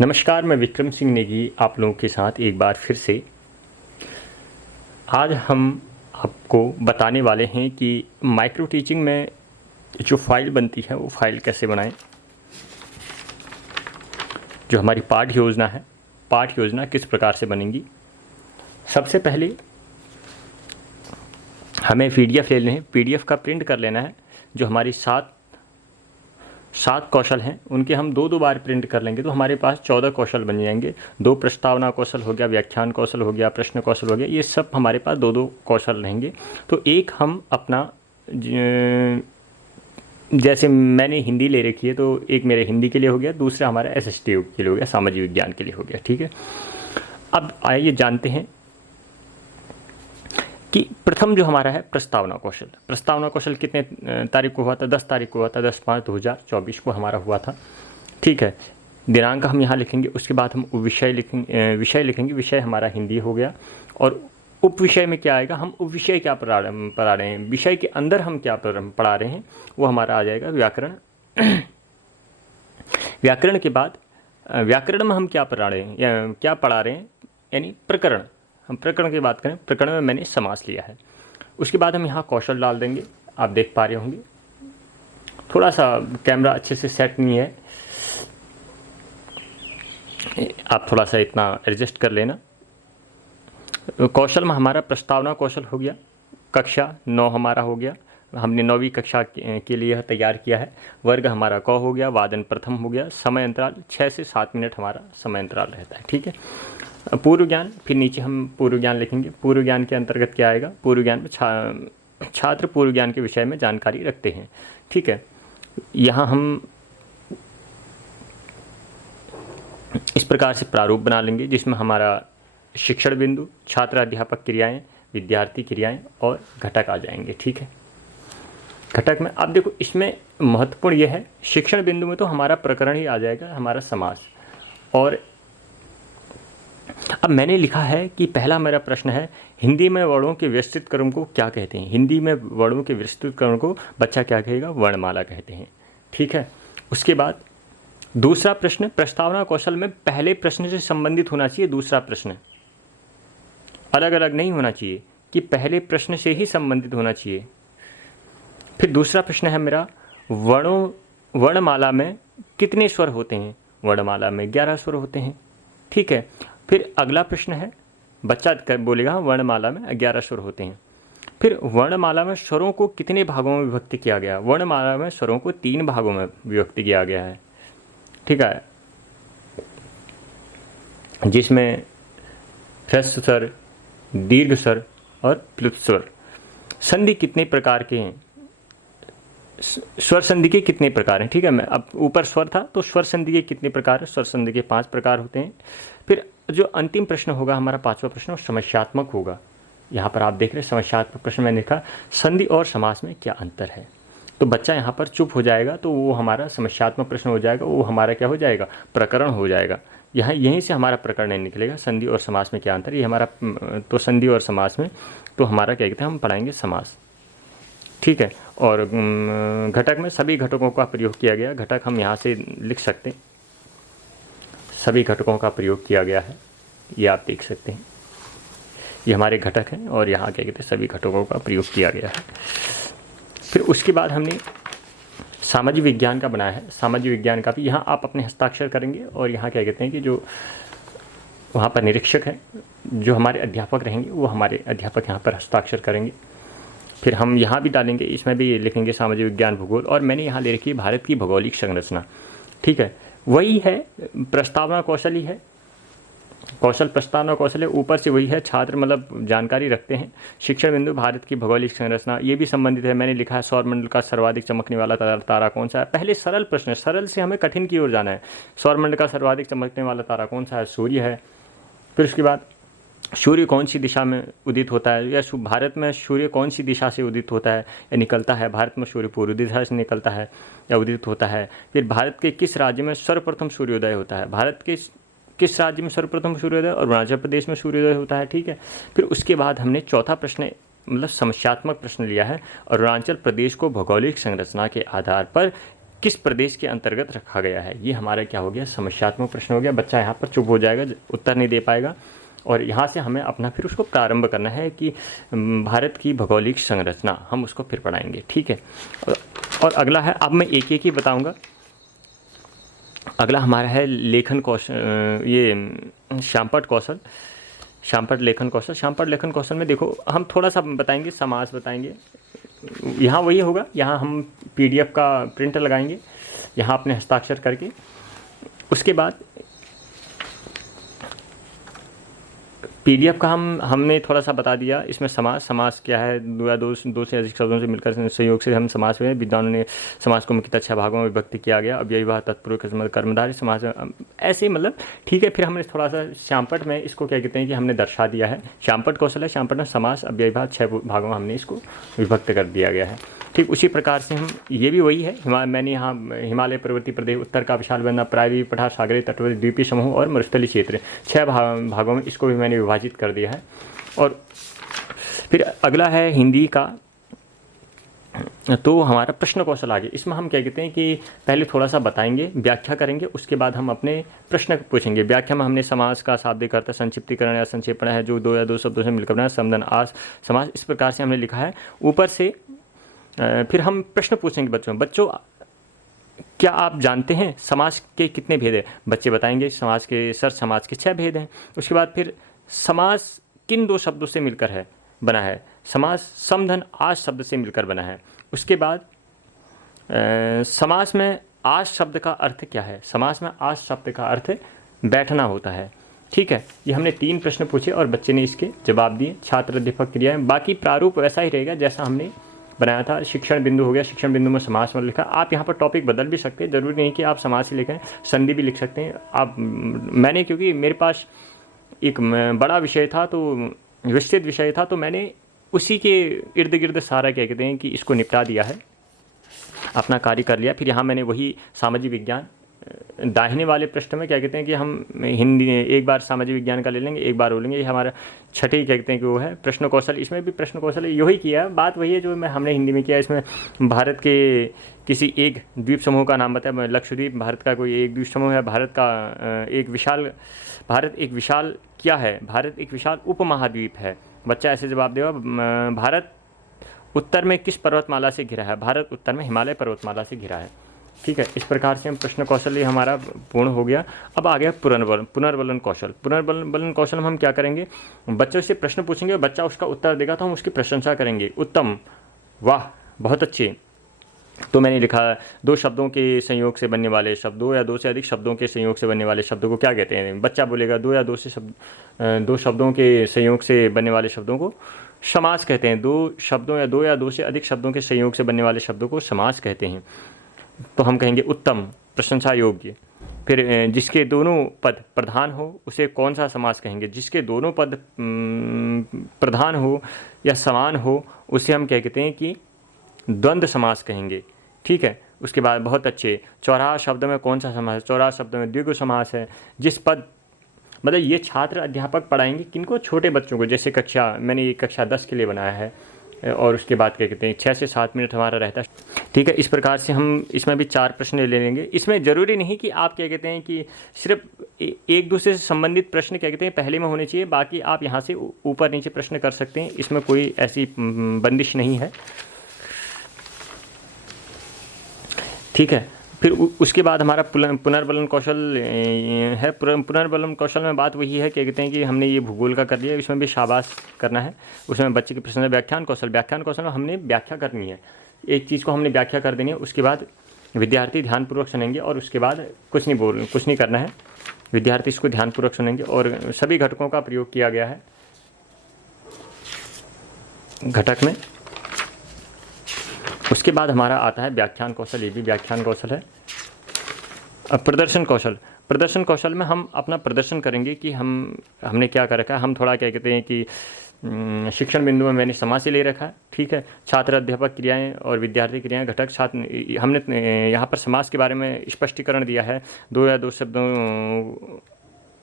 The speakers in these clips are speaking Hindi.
नमस्कार, मैं विक्रम सिंह नेगी आप लोगों के साथ एक बार फिर से। आज हम आपको बताने वाले हैं कि माइक्रो टीचिंग में जो फ़ाइल बनती है वो फ़ाइल कैसे बनाएं। जो हमारी पाठ्य योजना है, पाठ्य योजना किस प्रकार से बनेगी। सबसे पहले हमें पीडीएफ ले लेना है, पीडीएफ का प्रिंट कर लेना है। जो हमारी सात कौशल हैं उनके हम दो बार प्रिंट कर लेंगे तो हमारे पास 14 कौशल बन जाएंगे। 2 प्रस्तावना कौशल हो गया, व्याख्यान कौशल हो गया, प्रश्न कौशल हो गया, ये सब हमारे पास दो कौशल रहेंगे। तो एक हम अपना जैसे मैंने हिंदी ले रखी है तो एक मेरे हिंदी के लिए हो गया, दूसरा हमारा एसएसटी के लिए हो गया, सामाजिक विज्ञान के लिए हो गया। ठीक है, अब आइए जानते हैं कि प्रथम जो हमारा है प्रस्तावना कौशल। प्रस्तावना कौशल कितने तारीख को हुआ था? 10 तारीख को हुआ था, 10/5/2024 को हमारा हुआ था। ठीक है, दिनांक हम यहाँ लिखेंगे। उसके बाद हम विषय लिखेंगे। विषय हमारा हिंदी हो गया और उप विषय में क्या आएगा, हम उप विषय क्या पढ़ा रहे हैं, विषय के अंदर हम क्या पढ़ा रहे हैं, वो हमारा आ जाएगा व्याकरण। व्याकरण के बाद व्याकरण में हम क्या पढ़ा रहे हैं या क्या पढ़ा रहे हैं, यानी प्रकरण। हम प्रकरण की बात करें, प्रकरण में मैंने समास लिया है। उसके बाद हम यहाँ कौशल डाल देंगे। आप देख पा रहे होंगे, थोड़ा सा कैमरा अच्छे से सेट नहीं है, आप थोड़ा सा इतना एडजस्ट कर लेना। कौशल में हमारा प्रस्तावना कौशल हो गया, कक्षा 9 हमारा हो गया, हमने 9वीं कक्षा के लिए तैयार किया है। वर्ग हमारा क हो गया, वादन प्रथम हो गया, समय अंतराल 6 से 7 मिनट हमारा समय अंतराल रहता है। ठीक है, पूर्व ज्ञान, फिर नीचे हम पूर्व ज्ञान लिखेंगे। पूर्व ज्ञान के अंतर्गत क्या आएगा, पूर्व ज्ञान में छात्र पूर्व ज्ञान के विषय में जानकारी रखते हैं। ठीक है, यहाँ हम इस प्रकार से प्रारूप बना लेंगे जिसमें हमारा शिक्षण बिंदु, छात्र अध्यापक क्रियाएं, विद्यार्थी क्रियाएं और घटक आ जाएंगे। ठीक है, घटक में अब देखो, इसमें महत्वपूर्ण यह है, शिक्षण बिंदु में तो हमारा प्रकरण ही आ जाएगा, हमारा समास। और अब मैंने लिखा है कि पहला मेरा प्रश्न है, हिंदी में वर्णों के विस्तृत क्रम को क्या कहते हैं। हिंदी में वर्णों के विस्तृत क्रम को बच्चा क्या कहेगा, वर्णमाला कहते हैं। ठीक है, उसके बाद दूसरा प्रश्न, प्रस्तावना कौशल में पहले प्रश्न से संबंधित होना चाहिए। दूसरा प्रश्न अलग अलग नहीं होना चाहिए कि पहले प्रश्न से ही संबंधित होना चाहिए। फिर दूसरा प्रश्न है मेरा, वर्णमाला में कितने स्वर होते हैं। वर्णमाला में 11 स्वर होते हैं। ठीक है, फिर अगला प्रश्न है, बच्चा बोलेगा वर्णमाला में 11 स्वर होते हैं। फिर वर्णमाला में स्वरों को कितने भागों में विभक्त किया गया। वर्णमाला में स्वरों को 3 भागों में विभक्त किया गया है। ठीक है, जिसमें ह्रस्व स्वर, दीर्घ स्वर और प्लुत स्वर। संधि कितने प्रकार के हैं, स्वर संधि के कितने प्रकार हैं। ठीक है, मैं अब ऊपर स्वर था तो स्वर संधि के कितने प्रकार है, स्वर संधि के 5 प्रकार होते हैं। फिर जो अंतिम प्रश्न होगा हमारा 5वां प्रश्न, वो समस्यात्मक होगा। यहाँ पर आप देख रहे हैं समस्यात्मक प्रश्न मैंने लिखा, संधि और समास में क्या अंतर है। तो बच्चा यहाँ पर चुप हो जाएगा तो वो हमारा समस्यात्मक प्रश्न हो जाएगा, वो हमारा क्या हो जाएगा, प्रकरण हो जाएगा। यहाँ यहीं से हमारा प्रकरण निकलेगा, संधि और समास में क्या अंतर। ये हमारा तो संधि और समास में तो हमारा क्या कहते हैं, हम पढ़ाएंगे समास। ठीक है, और घटक में सभी घटकों का प्रयोग किया गया। घटक हम यहाँ से लिख सकते हैं, सभी घटकों का प्रयोग किया गया है, ये आप देख सकते हैं। ये हमारे घटक हैं और यहाँ क्या कहते हैं, सभी घटकों का प्रयोग किया गया है। फिर उसके बाद हमने सामाजिक विज्ञान का बनाया है। सामाजिक विज्ञान का भी यहाँ आप अपने हस्ताक्षर करेंगे और यहाँ क्या कहते हैं कि जो वहाँ पर निरीक्षक हैं, जो हमारे अध्यापक रहेंगे, वो हमारे अध्यापक यहाँ पर हस्ताक्षर करेंगे। फिर हम यहाँ भी डालेंगे, इसमें भी लिखेंगे सामाजिक विज्ञान भूगोल, और मैंने यहाँ ले रखी है भारत की भौगोलिक संरचना। ठीक है, वही है, प्रस्तावना कौशल ही है, कौशल प्रस्तावना कौशल है, ऊपर से वही है, छात्र मतलब जानकारी रखते हैं। शिक्षण बिंदु भारत की भौगोलिक संरचना, ये भी संबंधित है। मैंने लिखा है सौरमंडल का सर्वाधिक चमकने वाला तारा कौन सा है। पहले सरल प्रश्न है, सरल से हमें कठिन की ओर जाना है। सौरमंडल का सर्वाधिक चमकने वाला तारा कौन सा है, सूर्य है। फिर उसके बाद सूर्य कौन सी दिशा में उदित होता है, या भारत में सूर्य कौन सी दिशा से उदित होता है या निकलता है। भारत में सूर्य पूर्व दिशा से निकलता है या उदित होता है। फिर भारत के किस राज्य में सर्वप्रथम सूर्योदय होता है। भारत के किस राज्य में सर्वप्रथम सूर्योदय, और अरुणाचल प्रदेश में सूर्योदय होता है। ठीक है, फिर उसके बाद हमने चौथा प्रश्न मतलब समस्यात्मक प्रश्न लिया है, अरुणाचल प्रदेश को भौगोलिक संरचना के आधार पर किस प्रदेश के अंतर्गत रखा गया है। ये हमारा क्या हो गया, समस्यात्मक प्रश्न हो गया। बच्चा यहाँ पर चुप हो जाएगा, उत्तर नहीं दे पाएगा, और यहाँ से हमें अपना फिर उसको प्रारंभ करना है कि भारत की भौगोलिक संरचना हम उसको फिर पढ़ाएंगे, ठीक है। और अगला है, अब मैं एक एक ही बताऊँगा। अगला हमारा है लेखन कौशल, ये श्यामपट्ट कौशल, श्यामपट्ट लेखन कौशल। श्यामपट्ट लेखन कौशल में देखो हम थोड़ा सा बताएंगे, समास बताएंगे। यहाँ वही होगा, यहाँ हम पीडीएफ का प्रिंट लगाएंगे, यहाँ अपने हस्ताक्षर करके। उसके बाद पीडीएफ का हमने थोड़ा सा बता दिया। इसमें समास क्या है, दो से अधिक शब्दों से मिलकर संयोग से हम समास में, विद्वानों ने समास को मुख्यतः 6 भागों में विभक्त किया गया। अब यही बात तत्पूर्व कर्मधारय समास ऐसे, मतलब ठीक है। फिर हमने थोड़ा सा श्यामपट्ट में इसको क्या कहते हैं कि हमने दर्शा दिया है। श्यामपट्ट कौशल है, श्यामपट्ट में समास अव्ययी भाग 6 भागों में हमने इसको विभक्त कर दिया गया है। ठीक उसी प्रकार से हम ये भी वही है, मैंने यहाँ हिमालय पर्वतीय प्रदेश, उत्तर का विशाल बंदा, प्रायद्वीपीय पठार, सागरीय तटवर्ती द्वीपीय समूह और मरुस्थलीय क्षेत्र, 6 भागों में इसको भी मैंने विभाजित कर दिया है। और फिर अगला है हिंदी का, तो हमारा प्रश्न कौशल आ गया। इसमें हम क्या कहते हैं कि पहले थोड़ा सा बताएंगे, व्याख्या करेंगे, उसके बाद हम अपने प्रश्न पूछेंगे। व्याख्या में हमने समास का शाब्दिक अर्थ, संक्षिप्तीकरण या संक्षेपण है जो 2 या 2 शब्दों से मिलकर बना, समधन, आस, समास, इस प्रकार से हमने लिखा है ऊपर से। फिर हम प्रश्न पूछेंगे बच्चों क्या आप जानते हैं समास के कितने भेद हैं। बच्चे बताएंगे समास के, सर समास के 6 भेद हैं। उसके बाद फिर समास किन 2 शब्दों से मिलकर बना है। समास समधन आस शब्द से मिलकर बना है। उसके बाद समास में आस शब्द का अर्थ क्या है। समास में आस शब्द का अर्थ बैठना होता है, ठीक है। ये हमने 3 प्रश्न पूछे और बच्चे ने इसके जवाब दिए। छात्र अध्यापक क्रियाएं, बाकी प्रारूप वैसा ही रहेगा जैसा हमने बनाया था। शिक्षण बिंदु हो गया, शिक्षण बिंदु में समास में लिखा। आप यहाँ पर टॉपिक बदल भी सकते हैं, जरूरी नहीं कि आप समास ही लिखें, संधि भी लिख सकते हैं आप। मैंने, क्योंकि मेरे पास एक बड़ा विषय था, तो विस्तृत विषय था, तो मैंने उसी के इर्द गिर्द सारा क्या कहते हैं कि इसको निपटा दिया है, अपना कार्य कर लिया। फिर यहाँ मैंने वही सामाजिक विज्ञान, दाहिने वाले पृष्ठ में क्या कहते हैं कि हम हिंदी एक बार सामाजिक विज्ञान का ले लेंगे, एक बार बोलेंगे। ये हमारा छठे क्या कहते हैं कि वो है प्रश्न कौशल। इसमें भी प्रश्न कौशल यही किया है, बात वही है जो हमने हिंदी में किया। इसमें भारत के किसी एक द्वीप समूह का नाम बताया। लक्षद्वीप भारत का कोई एक द्वीप समूह है। भारत एक विशाल क्या है, भारत एक विशाल उपमहाद्वीप है। बच्चा ऐसे जवाब देगा, भारत उत्तर में किस पर्वतमाला से घिरा है। भारत उत्तर में हिमालय पर्वतमाला से घिरा है, ठीक है। इस प्रकार से हम प्रश्न कौशल, ये हमारा पूर्ण हो गया। अब आ गया पुनर्वलन कौशल। पुनर्वलन कौशल में हम क्या करेंगे, बच्चों से प्रश्न पूछेंगे और बच्चा उसका उत्तर देगा तो हम उसकी प्रशंसा करेंगे। उत्तम, वाह, बहुत अच्छे। तो मैंने लिखा 2 शब्दों के संयोग से बनने वाले शब्द, 2 या 2 से अधिक शब्दों के संयोग से बनने वाले शब्दों को क्या कहते हैं। बच्चा बोलेगा 2 या 2 शब्दों के संयोग से बनने वाले शब्दों को समास कहते हैं। 2 शब्दों या 2 से अधिक शब्दों के संयोग से बनने वाले शब्दों को समास कहते हैं। तो हम कहेंगे उत्तम, प्रशंसा योग्य। फिर जिसके दोनों पद प्रधान हो उसे कौन सा समास कहेंगे। जिसके दोनों पद प्रधान हो या समान हो उसे हम क्या कहते हैं कि द्वंद्व समास कहेंगे, ठीक है। उसके बाद बहुत अच्छे, चौराहा शब्द में कौन सा समास है। चौराहा शब्द में द्विगु समास है। जिस पद, मतलब ये छात्र अध्यापक पढ़ाएंगे किनको, छोटे बच्चों को। जैसे मैंने ये कक्षा 10 के लिए बनाया है, और उसके बाद क्या कहते हैं 6 से 7 मिनट हमारा रहता है, ठीक है। इस प्रकार से हम इसमें भी 4 प्रश्न ले लेंगे। इसमें ज़रूरी नहीं कि आप क्या कहते हैं कि सिर्फ एक दूसरे से संबंधित प्रश्न क्या कहते हैं पहले में होने चाहिए, बाकी आप यहाँ से ऊपर नीचे प्रश्न कर सकते हैं। इसमें कोई ऐसी बंदिश नहीं है, ठीक है। फिर उसके बाद हमारा पुनर्वलन कौशल है। पुनर्वलन कौशल में बात वही है, क्या कहते हैं कि हमने ये भूगोल का कर लिया, इसमें भी शाबाश करना है। उसमें बच्चे के प्रश्न है। व्याख्यान कौशल में हमने व्याख्या करनी है, एक चीज़ को हमने व्याख्या कर देनी है। उसके बाद विद्यार्थी ध्यानपूर्वक सुनेंगे और उसके बाद कुछ नहीं करना है। विद्यार्थी इसको ध्यानपूर्वक सुनेंगे और सभी घटकों का प्रयोग किया गया है घटक में। उसके बाद हमारा आता है व्याख्यान कौशल, ये भी व्याख्यान कौशल है। अब प्रदर्शन कौशल में हम अपना प्रदर्शन करेंगे कि हमने क्या कर रखा है। हम थोड़ा क्या कहते हैं कि शिक्षण बिंदु में मैंने समास से ले रखा है, ठीक है। छात्र अध्यापक क्रियाएं और विद्यार्थी क्रियाएं घटक छात्र, हमने यहाँ पर समास के बारे में स्पष्टीकरण दिया है। 2 या 2 शब्दों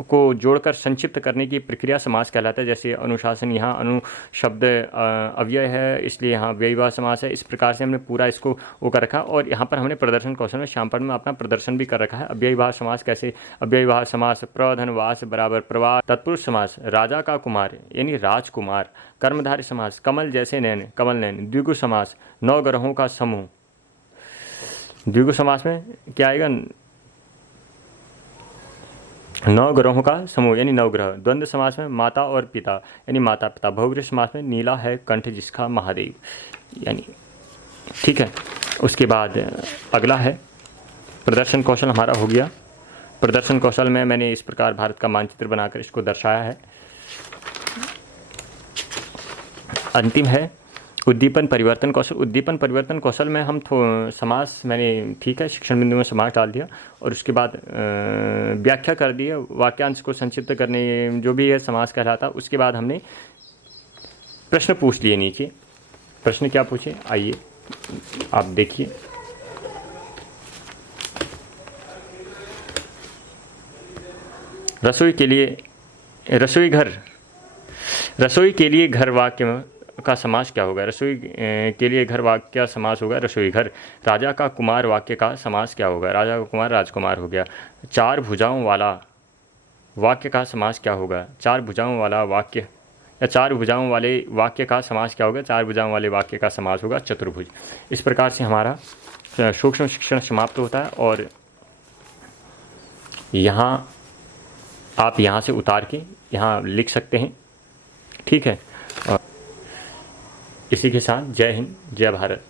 को जोड़कर संक्षिप्त करने की प्रक्रिया समास कहलाता है। जैसे अनुशासन, यहाँ अनु शब्द अव्यय है इसलिए यहाँ व्ययवाह समास है। इस प्रकार से हमने पूरा इसको वो कर रखा और यहाँ पर हमने प्रदर्शन कौशल में श्यामपद में अपना प्रदर्शन भी कर रखा है। अव्ययवाह समास कैसे, अव्ययवाह समास प्रधनवास बराबर प्रवाह, तत्पुरुष समास राजा का कुमार यानी राजकुमार, कर्मधारय समास कमल जैसे नैन कमल नैन, द्विगु समास 9 ग्रहों का समूह। द्विगु समास में क्या आएगा, 9 ग्रहों का समूह यानी 9 ग्रह। द्वंद्व समास में माता और पिता यानी माता पिता। बहुव्रीहि समास में नीला है कंठ जिसका महादेव यानी, ठीक है। उसके बाद अगला है प्रदर्शन कौशल हमारा हो गया। प्रदर्शन कौशल में मैंने इस प्रकार भारत का मानचित्र बनाकर इसको दर्शाया है। अंतिम है उद्दीपन परिवर्तन कौशल। उद्दीपन परिवर्तन कौशल में हम समास मैंने, ठीक है, शिक्षण बिंदु में समास डाल दिया और उसके बाद व्याख्या कर दी है, वाक्यांश को संक्षिप्त करने जो भी है समास कहलाता। उसके बाद हमने प्रश्न पूछ लिए नीचे। प्रश्न क्या पूछे, आइए आप देखिए। रसोई के लिए रसोई घर, रसोई के लिए घर वाक्य का समास क्या होगा, रसोई के लिए घर वाक्य का समास होगा रसोई घर। राजा का कुमार वाक्य का समास क्या होगा, राजा का कुमार राजकुमार हो गया। 4 भुजाओं वाला वाक्य का समास क्या होगा, 4 भुजाओं वाला वाक्य या 4 भुजाओं वाले वाक्य का समास क्या होगा, 4 भुजाओं वाले वाक्य का समास होगा चतुर्भुज। इस प्रकार से हमारा सूक्ष्म शिक्षण समाप्त होता है और यहाँ आप यहाँ से उतार के यहाँ लिख सकते हैं, ठीक है। इसी के साथ जय हिंद जय भारत।